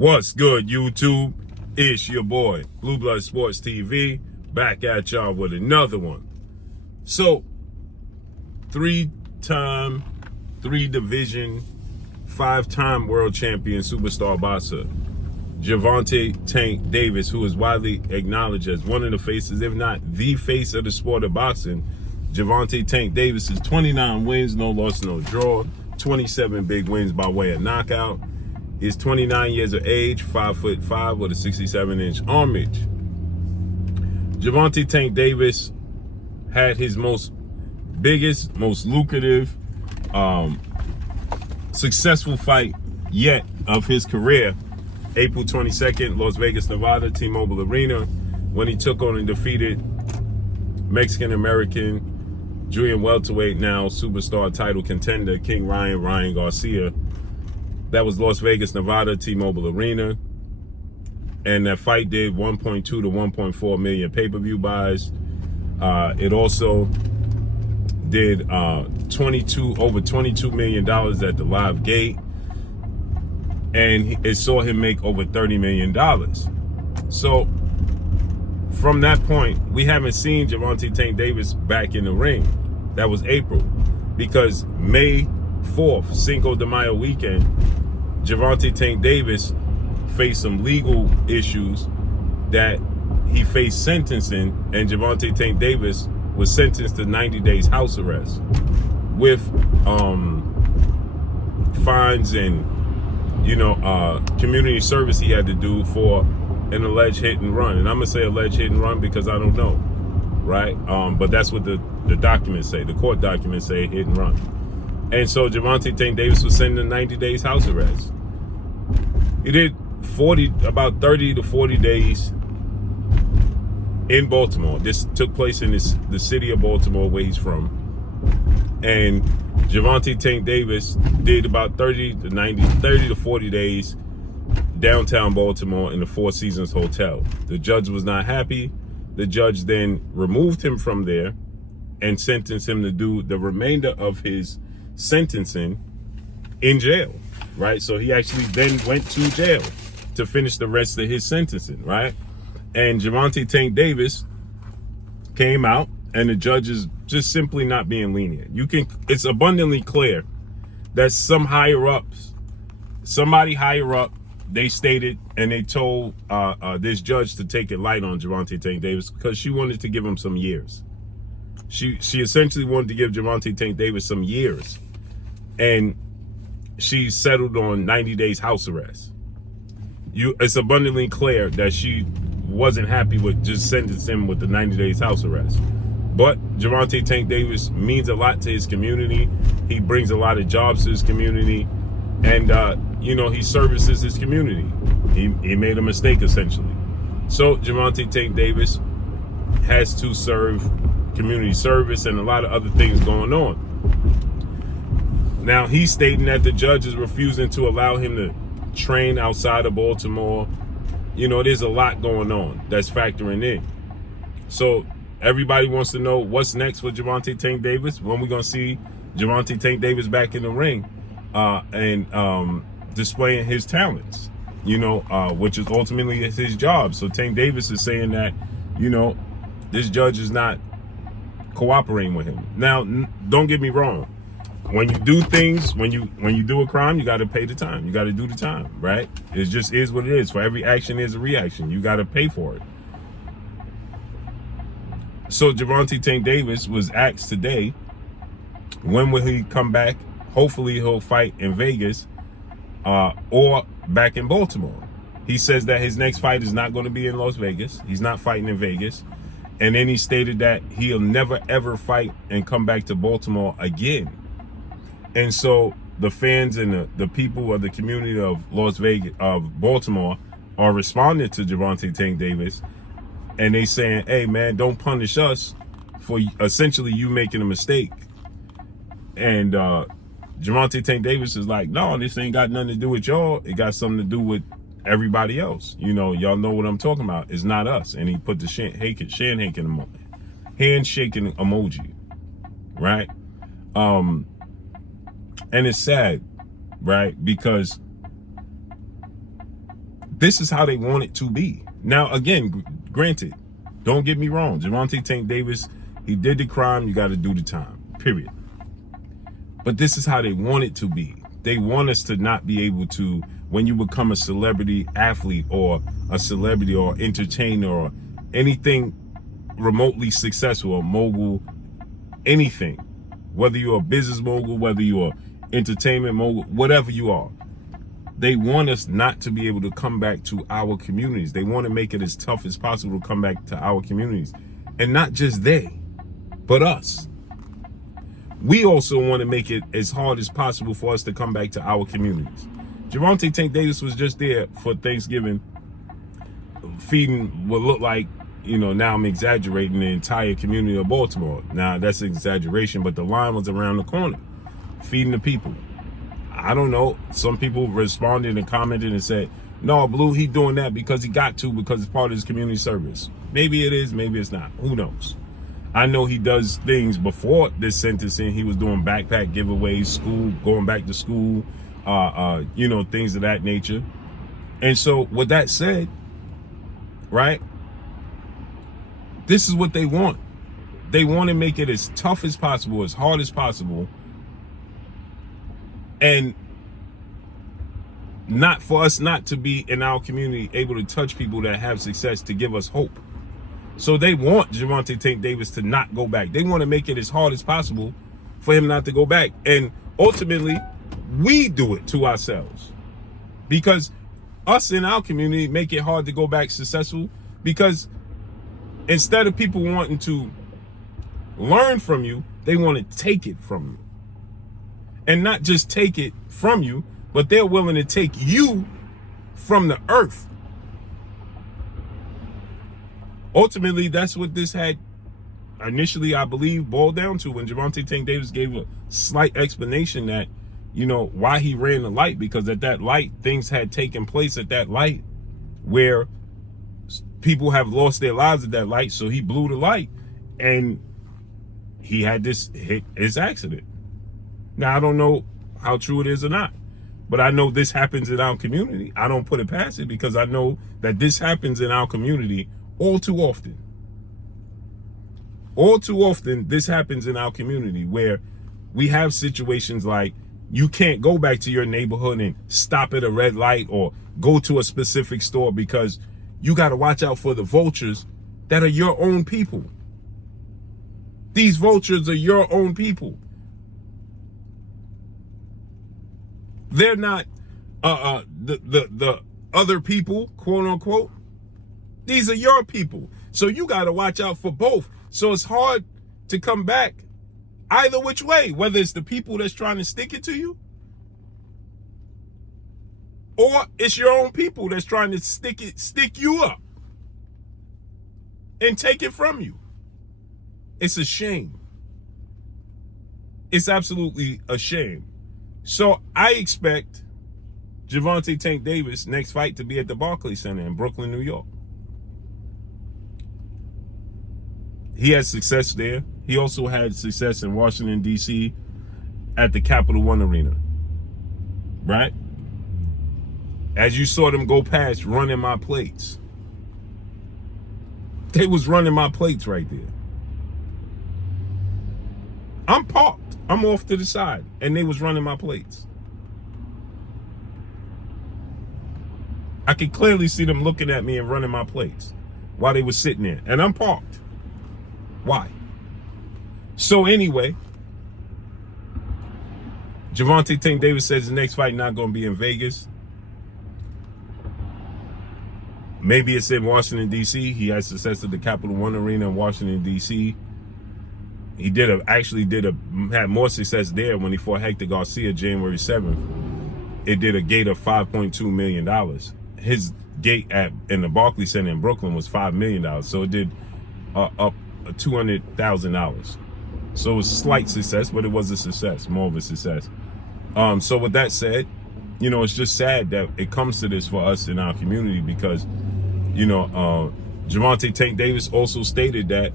What's good, YouTube? It's your boy, Blue Blood Sports TV, back at y'all with another one. So, three-division, 5-time world champion superstar boxer, Gervonta Tank Davis, who is widely acknowledged as one of the faces, if not the face of the sport of boxing. Gervonta Tank Davis is 29 wins, no loss, no draw, 27 big wins by way of knockout. He's 29 years of age, 5'5" with a 67-inch arm reach. Gervonta Tank Davis had his biggest, most lucrative, successful fight yet of his career, April 22nd, Las Vegas, Nevada, T-Mobile Arena, when he took on and defeated Mexican-American Julian welterweight, now superstar title contender, King Ryan Garcia. That was Las Vegas, Nevada, T-Mobile Arena. And that fight did 1.2 to 1.4 million pay-per-view buys. It also did over $22 million at the live gate. And it saw him make over $30 million. So from that point, we haven't seen Gervonta Tank Davis back in the ring. That was April. Because May 4th, Cinco de Mayo weekend, Gervonta Tank Davis faced some legal issues that he faced sentencing, and Gervonta Tank Davis was sentenced to 90 days house arrest with fines and community service he had to do for an alleged hit and run. And I'm gonna say alleged hit and run because I don't know, right? But that's what the documents say. The court documents say hit and run. And so Gervonta Tank Davis was sentenced to 90 days house arrest. He did about 30 to 40 days in Baltimore. This took place in the city of Baltimore, where he's from. And Gervonta Tank Davis did about 30 to 40 days downtown Baltimore in the Four Seasons Hotel. The judge was not happy. The judge then removed him from there and sentenced him to do the remainder of his sentencing in jail, right? So he actually then went to jail to finish the rest of his sentencing, right? And Gervonta Tank Davis came out, and the judge is just simply not being lenient. It's abundantly clear that somebody higher up, they stated and they told this judge to take it light on Gervonta Tank Davis because she wanted to give him some years. She essentially wanted to give Gervonta Tank Davis some years. And she settled on 90 days house arrest. It's abundantly clear that she wasn't happy with just sentencing him with the 90 days house arrest. But Gervonta Tank Davis means a lot to his community. He brings a lot of jobs to his community. And, he services his community. He made a mistake, essentially. So Gervonta Tank Davis has to serve community service and a lot of other things going on. Now, he's stating that the judge is refusing to allow him to train outside of Baltimore. There's a lot going on that's factoring in. So everybody wants to know what's next for Gervonta Tank Davis. When we're going to see Gervonta Tank Davis back in the ring and displaying his talents, which is ultimately his job. So Tank Davis is saying that, this judge is not cooperating with him. Now, don't get me wrong. When you do things, when you do a crime, you got to pay the time. You got to do the time, right? It just is what it is. For every action, there's a reaction. You got to pay for it. So Gervonta Tank Davis was asked today, when will he come back? Hopefully he'll fight in Vegas or back in Baltimore. He says that his next fight is not going to be in Las Vegas. He's not fighting in Vegas. And then he stated that he'll never, ever fight and come back to Baltimore again. And so the fans and the people of the community of Baltimore are responding to Gervonta Tank Davis. And they saying, hey, man, don't punish us for essentially you making a mistake. And Gervonta Tank Davis is like, no, this ain't got nothing to do with y'all. It got something to do with everybody else. Y'all know what I'm talking about. It's not us. And he put the handshaking emoji, right? And it's sad, right? Because This is how they want it to be. Now, again, granted, don't get me wrong. Gervonta Tank Davis, he did the crime. You got to do the time, period. But this is how they want it to be. They want us to not be able to, when you become a celebrity athlete or a celebrity or entertainer or anything remotely successful or mogul, anything, whether you're a business mogul, whether you're entertainment mogul, whatever you are, they want us not to be able to come back to our communities. They want to make it as tough as possible to come back to our communities. And not just they, but us. We also want to make it as hard as possible for us to come back to our communities. Gervonta Tank Davis was just there for Thanksgiving, feeding what looked like, now I'm exaggerating, the entire community of Baltimore. Now, that's an exaggeration, but the line was around the corner, feeding the people. I don't know. Some people responded and commented and said, no, Blue, he doing that because he got to, because it's part of his community service. Maybe it is, maybe it's not. Who knows? I know he does things before this sentencing. He was doing backpack giveaways, school, going back to school, things of that nature. And so with that said, right, this is what they want. They want to make it as tough as possible, as hard as possible, and not for us not to be in our community able to touch people that have success, to give us hope. So they want Gervonta Tank Davis to not go back. They want to make it as hard as possible for him not to go back. And ultimately, we do it to ourselves, because us in our community make it hard to go back successful, because instead of people wanting to learn from you, they want to take it from you. And not just take it from you, but they're willing to take you from the earth. Ultimately, that's what this had initially, I believe, boiled down to when Gervonta Tank Davis gave a slight explanation that, why he ran the light, because at that light, things had taken place at that light where people have lost their lives at that light. So he blew the light and he had his accident. Now, I don't know how true it is or not, but I know this happens in our community. I don't put it past it, because I know that this happens in our community all too often. All too often, this happens in our community where we have situations like you can't go back to your neighborhood and stop at a red light or go to a specific store, because you got to watch out for the vultures that are your own people. These vultures are your own people. They're not the other people, quote unquote. These are your people. So you got to watch out for both. So it's hard to come back either which way, whether it's the people that's trying to stick it to you, or it's your own people that's trying to stick you up and take it from you. It's a shame. It's absolutely a shame. So I expect Gervonta Tank Davis' next fight to be at the Barclays Center in Brooklyn, New York. He had success there. He also had success in Washington, D.C. at the Capital One Arena. Right? As you saw them go past running my plates. They was running my plates right there. I'm parked. I'm off to the side. And they was running my plates. I could clearly see them looking at me and running my plates while they were sitting there. And I'm parked. Why? So anyway, Gervonta Tank Davis says the next fight not going to be in Vegas. Maybe it's in Washington, D.C. He had success at the Capital One Arena in Washington, D.C. He had more success there when he fought Hector Garcia January 7th. It did a gate of $5.2 million. His gate in the Barclays Center in Brooklyn was $5 million. So it did up $200,000. So it was slight success, but it was a success, more of a success. So with that said, it's just sad that it comes to this for us in our community, because, Gervonta Tank Davis also stated that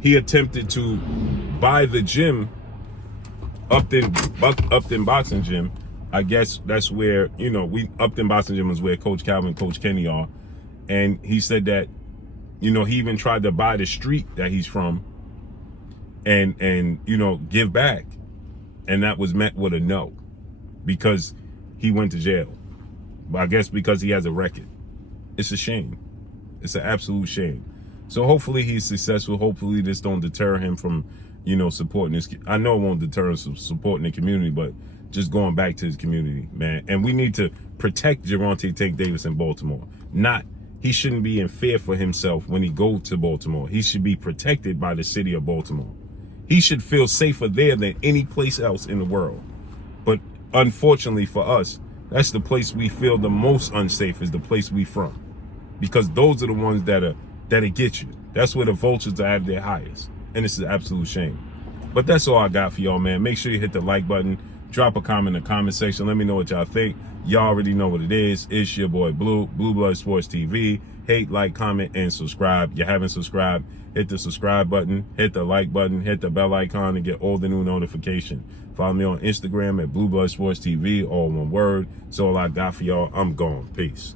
he attempted to buy the gym, Upton Boxing Gym, I guess that's where, we Upton Boxing Gym is where Coach Calvin, Coach Kenny are. And he said that, he even tried to buy the street that he's from and give back. And that was met with a no because he went to jail. But I guess because he has a record. It's a shame. It's an absolute shame. So hopefully he's successful. Hopefully this don't deter him from, supporting this. I know it won't deter him from supporting the community, but just going back to his community, man. And we need to protect Gervonta Tank Davis in Baltimore. He shouldn't be in fear for himself when he goes to Baltimore. He should be protected by the city of Baltimore. He should feel safer there than any place else in the world. But unfortunately for us, that's the place we feel the most unsafe, is the place we from. Because those are the ones that'll get you. That's where the vultures are at their highest. And it's an absolute shame. But that's all I got for y'all, man. Make sure you hit the like button. Drop a comment in the comment section. Let me know what y'all think. Y'all already know what it is. It's your boy Blue Blood Sports TV. Hate, like, comment, and subscribe. You haven't subscribed, hit the subscribe button, hit the like button, hit the bell icon to get all the new notifications. Follow me on Instagram at Blue Blood Sports TV, all one word. That's all I got for y'all. I'm gone. Peace.